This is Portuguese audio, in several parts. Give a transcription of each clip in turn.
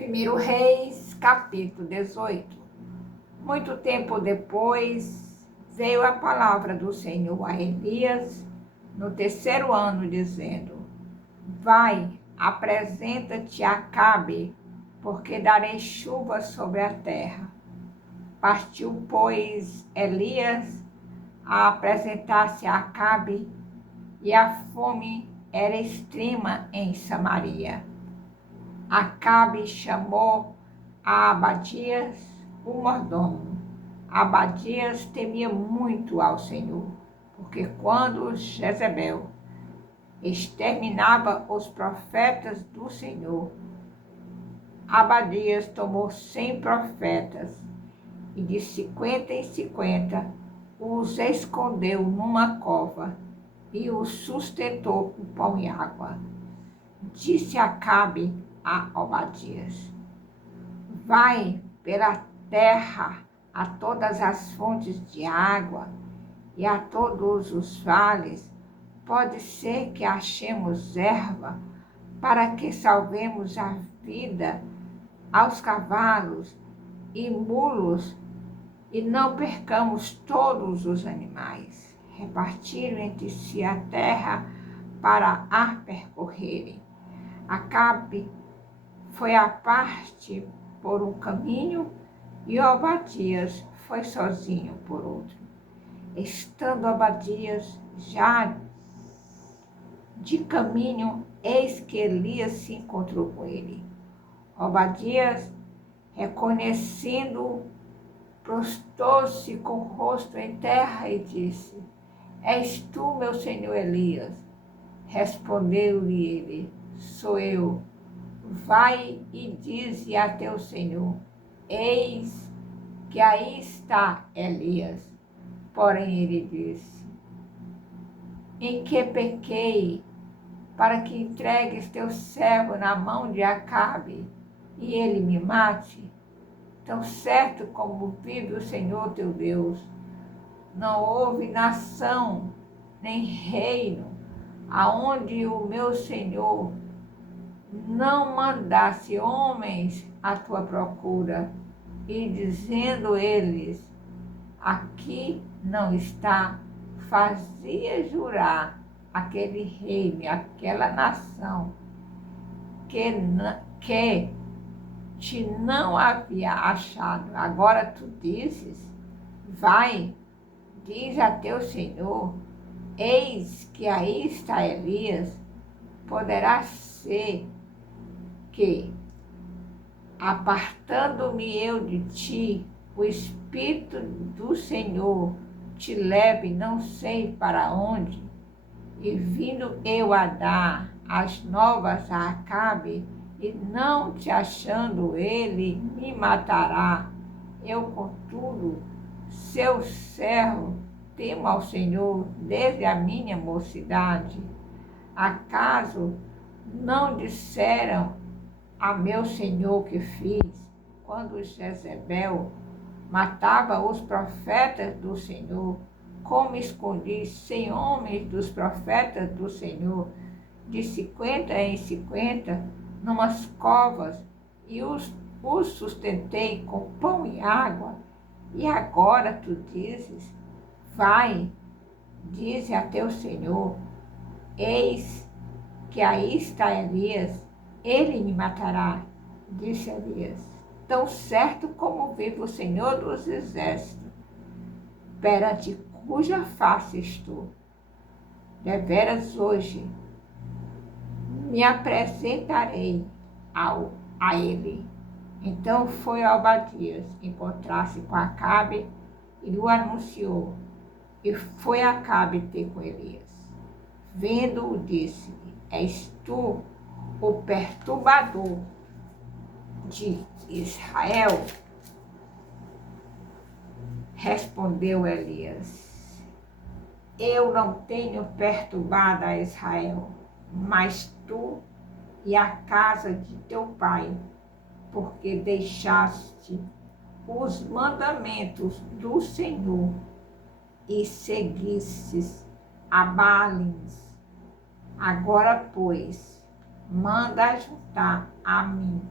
1 Reis, capítulo 18. Muito tempo depois, veio a palavra do Senhor a Elias, no 3º ano, dizendo: Vai, apresenta-te a Acabe, porque darei chuva sobre a terra. Partiu, pois, Elias a apresentar-se a Acabe, e a fome era extrema em Samaria. Acabe chamou a Abadias, o mordomo. Abadias temia muito ao Senhor, porque quando Jezebel exterminava os profetas do Senhor, Abadias tomou 100 profetas e de 50 em 50 os escondeu numa cova e os sustentou com pão e água. Disse Acabe a Obadias: Vai pela terra a todas as fontes de água e a todos os vales. Pode ser que achemos erva, para que salvemos a vida aos cavalos e mulos e não percamos todos os animais. Repartiram entre si a terra para a percorrerem. Acabe foi à parte por um caminho e Obadias foi sozinho por outro. Estando Obadias já de caminho, eis que Elias se encontrou com ele. Obadias, reconhecendo-o, prostou-se com o rosto em terra e disse: És tu, meu senhor Elias? Respondeu-lhe ele: Sou eu. Vai e dize a teu senhor: Eis que aí está Elias. Porém ele disse: Em que pequei, para que entregues teu servo na mão de Acabe e ele me mate? Tão certo como vive o Senhor teu Deus, não houve nação nem reino aonde o meu Senhor não mandasse homens à tua procura, e dizendo eles: Aqui não está, fazia jurar aquele reino, aquela nação, que te não havia achado. Agora tu dizes: Vai, diz a teu Senhor: Eis que aí está Elias. Poderá ser que, apartando-me eu de ti, o Espírito do Senhor te leve não sei para onde, e vindo eu a dar as novas a Acabe, e não te achando ele, me matará. Eu, contudo, seu servo, temo ao Senhor desde a minha mocidade. Acaso não disseram a meu senhor que fiz, quando Jezebel matava os profetas do Senhor, como escondi 100 homens dos profetas do Senhor, de 50 em 50, numas covas, e os sustentei com pão e água? E agora tu dizes: Vai, dize a teu Senhor: Eis que aí está Elias, ele me matará. Disse Elias: Tão certo como vive o Senhor dos Exércitos, perante cuja face estou, deveras hoje me apresentarei a ele. Então foi Obadias encontrar-se com Acabe e lhe anunciou, e foi Acabe ter com Elias. Vendo-o, disse-lhe: És tu o perturbador de Israel? Respondeu Elias: Eu não tenho perturbado a Israel, mas tu e a casa de teu pai, porque deixaste os mandamentos do Senhor e seguistes a Baalins. Agora, pois, manda juntar a mim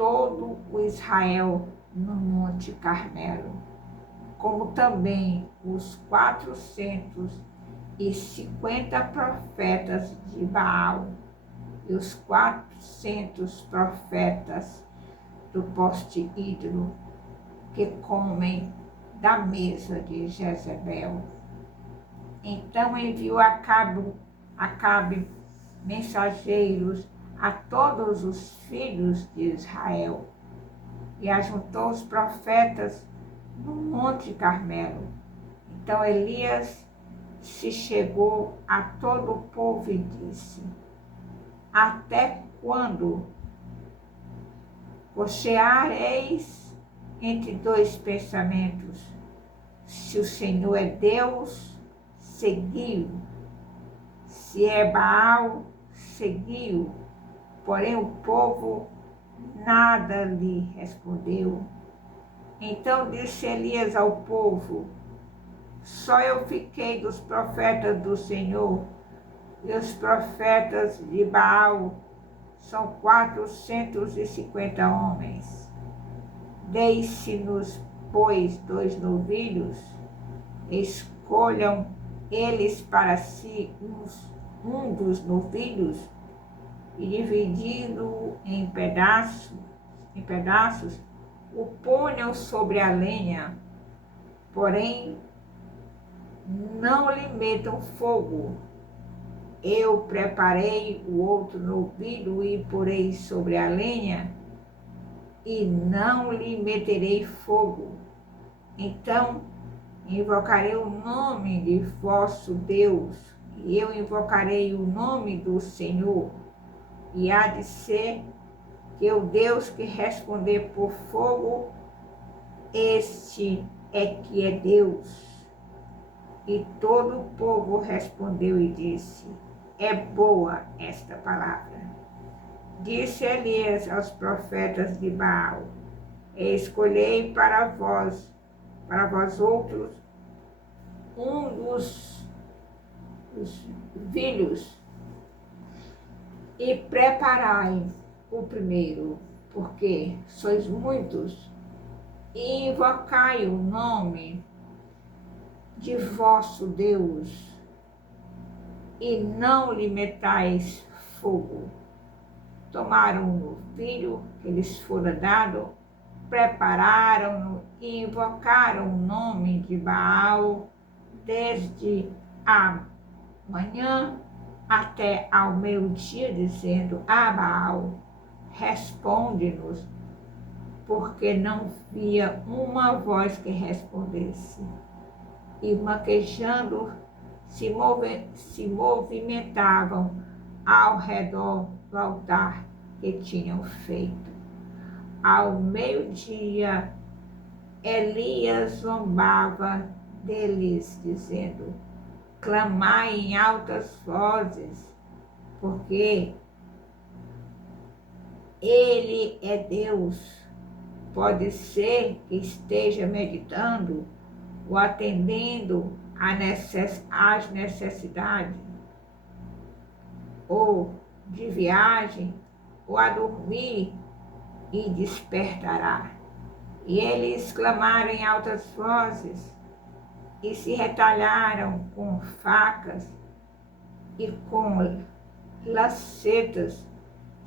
todo o Israel no Monte Carmelo, como também os 450 profetas de Baal e os 400 profetas do poste ídolo que comem da mesa de Jezebel. Então enviou Acabe mensageiros a todos os filhos de Israel e ajuntou os profetas no Monte Carmelo. Então Elias se chegou a todo o povo e disse: até quando cocheareis entre dois pensamentos? Se o Senhor é Deus, seguiu. Se é Baal, seguiu. Porém o povo nada lhe respondeu. Então disse Elias ao povo: só eu fiquei dos profetas do Senhor, e os profetas de Baal são 450 homens. Deixe-nos, pois, 2 novilhos, escolham eles para si um dos novilhos, e dividindo em pedaços, o ponham sobre a lenha, porém não lhe metam fogo. Eu preparei o outro novilho e porei sobre a lenha, e não lhe meterei fogo. Então invocarei o nome de vosso Deus, e eu invocarei o nome do Senhor, e há de ser que o Deus que responder por fogo, este é que é Deus. E todo o povo respondeu e disse: é boa esta palavra. Disse Elias aos profetas de Baal: escolhei para vós outros um dos filhos, e preparai o primeiro, porque sois muitos, e invocai o nome de vosso Deus, e não lhe metais fogo. Tomaram o filho que lhes fora dado, prepararam-no e invocaram o nome de Baal desde a manhã até ao meio-dia, dizendo: a Baal, responde-nos, porque não via uma voz que respondesse. E maquejando se movimentavam ao redor do altar que tinham feito. Ao meio-dia, Elias zombava deles, dizendo: clamai em altas vozes, porque Ele é Deus. Pode ser que esteja meditando ou atendendo às necessidades, ou de viagem, ou a dormir, e despertará. E eles clamaram em altas vozes, e se retalharam com facas e com lacetas,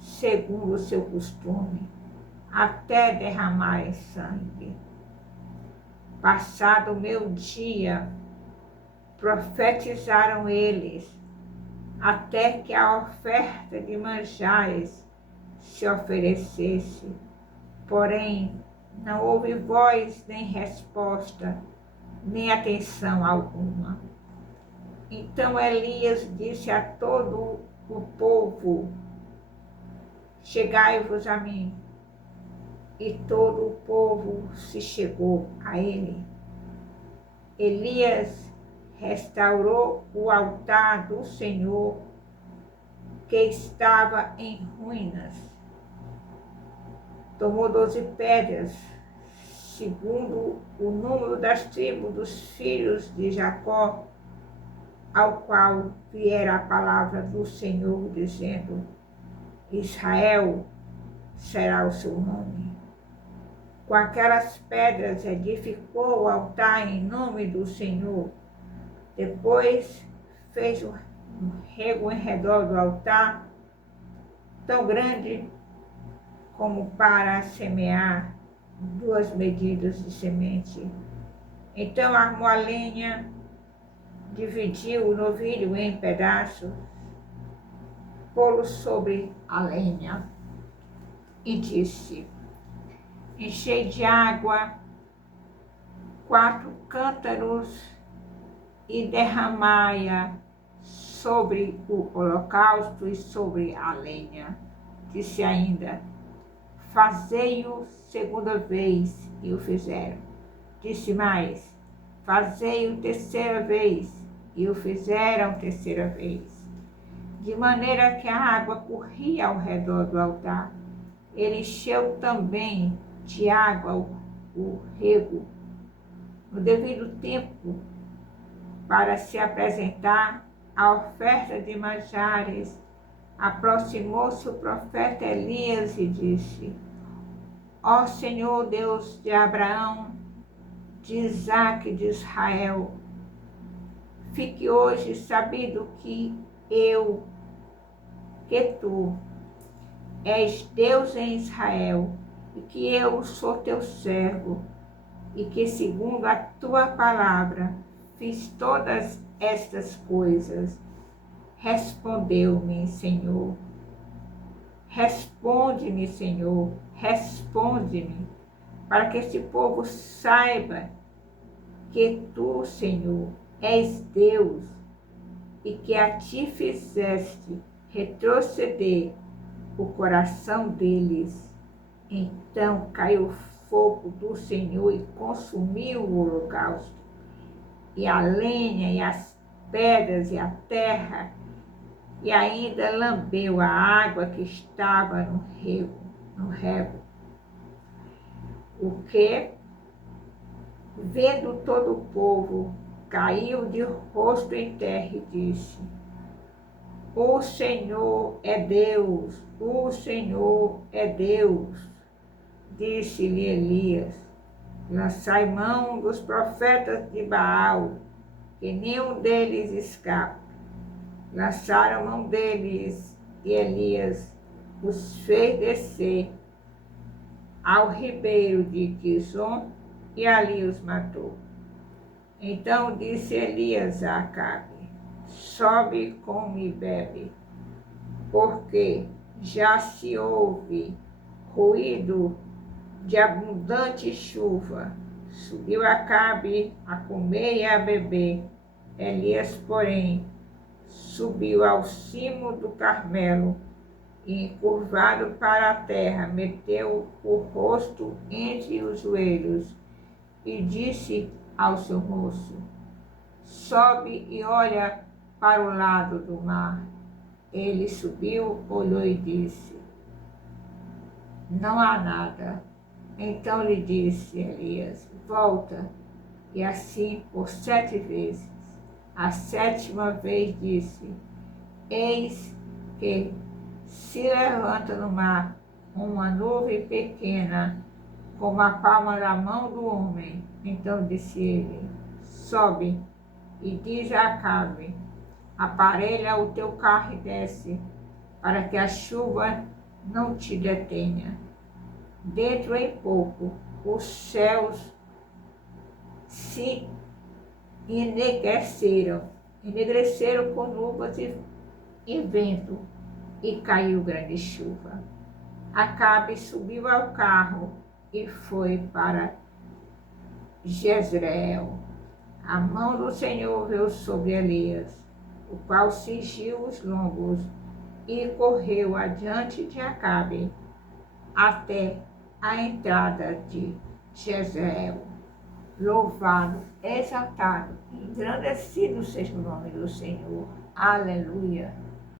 segundo o seu costume, até derramarem sangue. Passado o meio-dia, profetizaram eles, até que a oferta de manjares se oferecesse. Porém, não houve voz nem resposta, nem atenção alguma. Então Elias disse a todo o povo: chegai-vos a mim. E todo o povo se chegou a ele. Elias restaurou o altar do Senhor, que estava em ruínas. Tomou 12 pedras, segundo o número das tribos dos filhos de Jacó, ao qual viera a palavra do Senhor, dizendo: Israel, será o seu nome. Com aquelas pedras edificou o altar em nome do Senhor. Depois fez um rego em redor do altar, tão grande como para semear 2 medidas de semente. Então armou a lenha, dividiu o novilho em pedaços, pô-lo sobre a lenha e disse: enchei de água 4 cântaros e derramai-a sobre o holocausto e sobre a lenha. Disse ainda: fazei-o segunda vez, e o fizeram. Disse mais: fazei-o terceira vez, e o fizeram terceira vez. De maneira que a água corria ao redor do altar. Ele encheu também de água o rego. No devido tempo, para se apresentar a oferta de manjares, aproximou-se o profeta Elias e disse: ó Senhor Deus de Abraão, de Isaque e de Israel, fique hoje sabido que tu és Deus em Israel, e que eu sou teu servo, e que segundo a tua palavra fiz todas estas coisas. Respondeu-me, Senhor. Responde-me, Senhor, responde-me, para que este povo saiba que tu, Senhor, és Deus, e que a ti fizeste retroceder o coração deles. Então caiu o fogo do Senhor e consumiu o holocausto, e a lenha, e as pedras, e a terra, e ainda lambeu a água que estava no rego. O que, vendo todo o povo, caiu de rosto em terra e disse: o Senhor é Deus, o Senhor é Deus. Disse-lhe Elias: lançai mão dos profetas de Baal, que nenhum deles escapa. Lançaram mão deles, e Elias os fez descer ao ribeiro de Quizon, e ali os matou. Então disse Elias a Acabe: sobe, come e bebe, porque já se ouve ruído de abundante chuva. Subiu Acabe a comer e a beber. Elias, porém, subiu ao cimo do Carmelo e, encurvado para a terra, meteu o rosto entre os joelhos e disse ao seu moço: sobe e olha para o lado do mar. Ele subiu, olhou e disse: não há nada. Então lhe disse Elias: volta. E assim por 7 vezes. A 7ª vez disse: eis que se levanta no mar uma nuvem pequena, como a palma da mão do homem. Então disse ele: sobe e diz a Acabe: aparelha o teu carro e desce, para que a chuva não te detenha. Dentro em pouco, os céus se enegreceram com nuvens e vento, e caiu grande chuva. Acabe subiu ao carro e foi para Jezreel. A mão do Senhor veio sobre Elias, o qual cingiu os lombos e correu adiante de Acabe até a entrada de Jezreel. Louvado, exaltado, engrandecido seja o nome do Senhor. Aleluia.